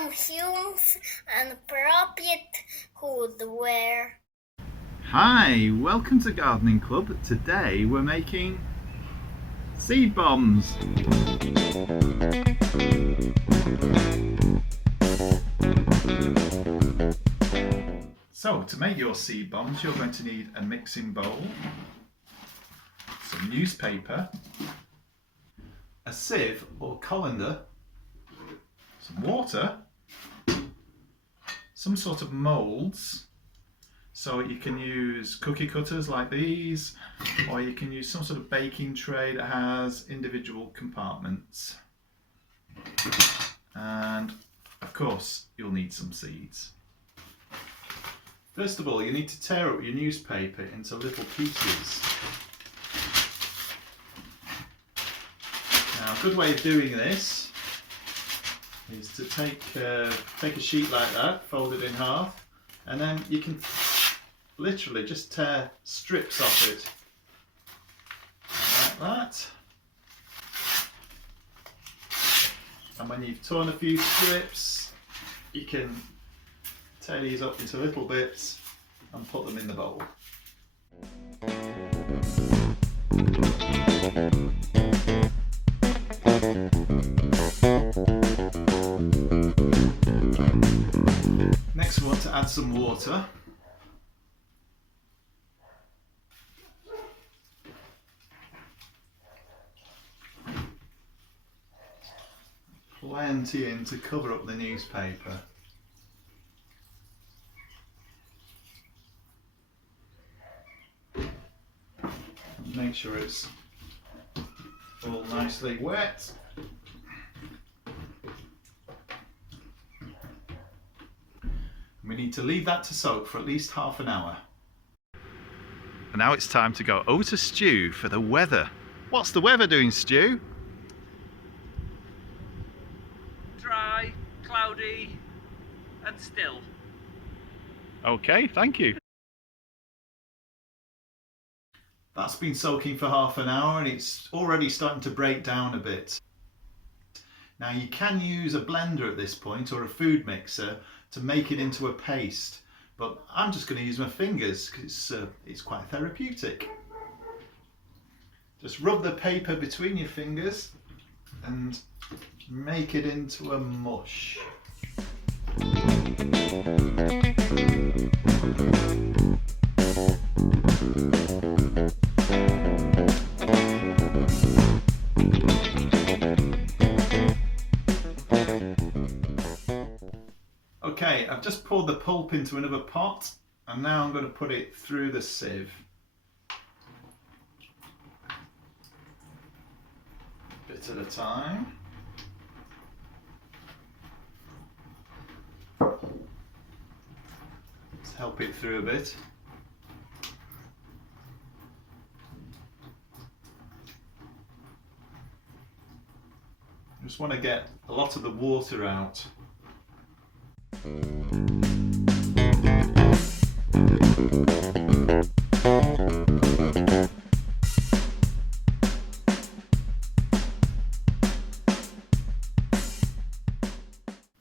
some fumes and appropriate hoodwear. Hi, welcome to Gardening Club. Today we're making seed bombs. So to make your seed bombs you're going to need a mixing bowl, some newspaper, a sieve or colander, some water, some sort of moulds. So you can use cookie cutters like these, or you can use some sort of baking tray that has individual compartments. And of course, you'll need some seeds. First of all, you need to tear up your newspaper into little pieces. Now, a good way of doing this is to take a sheet like that, fold it in half, and then you can literally just tear strips off it, like that. And when you've torn a few strips, you can tear these up into little bits and put them in the bowl. Next we want to add some water. Plenty in to cover up the newspaper. Make sure it's all nicely wet. We need to leave that to soak for at least half an hour. And now it's time to go over to Stu for the weather. What's the weather doing, Stu? Dry, cloudy and still. Okay, thank you. That's been soaking for half an hour and it's already starting to break down a bit. Now you can use a blender at this point or a food mixer to make it into a paste, but I'm just going to use my fingers because it's quite therapeutic. Just rub the paper between your fingers and make it into a mush. Okay, I've just poured the pulp into another pot and now I'm going to put it through the sieve. A bit at a time. Let's help it through a bit. I just want to get a lot of the water out.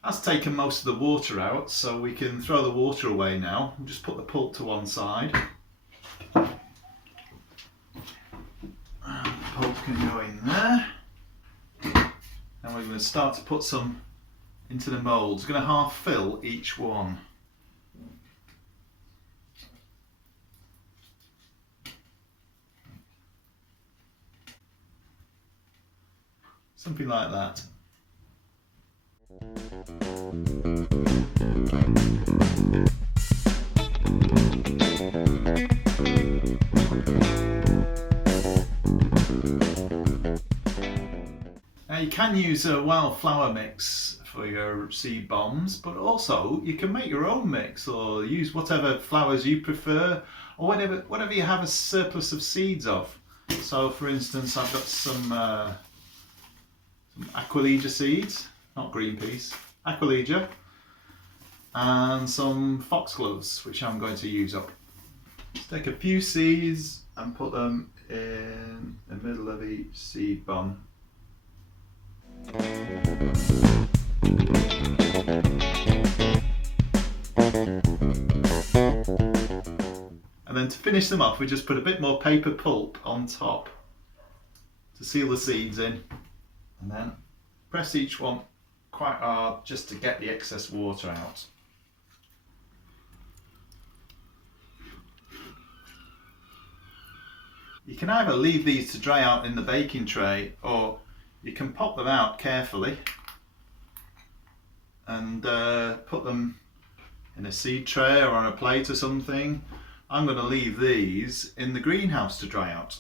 That's taken most of the water out, so we can throw the water away now. We'll just put the pulp to one side. And the pulp can go in there. And we're going to start to put some into the moulds. We're going to half fill each one. Something like that. Now you can use a wildflower mix for your seed bombs, but also you can make your own mix or use whatever flowers you prefer or whatever you have a surplus of seeds of. So for instance, I've got some Aquilegia seeds, not green peas, Aquilegia, and some foxgloves which I'm going to use up. Just take a few seeds and put them in the middle of each seed bomb. then to finish them off, we just put a bit more paper pulp on top to seal the seeds in, and then press each one quite hard just to get the excess water out. You can either leave these to dry out in the baking tray, or you can pop them out carefully and put them in a seed tray or on a plate or something. I'm going to leave these in the greenhouse to dry out.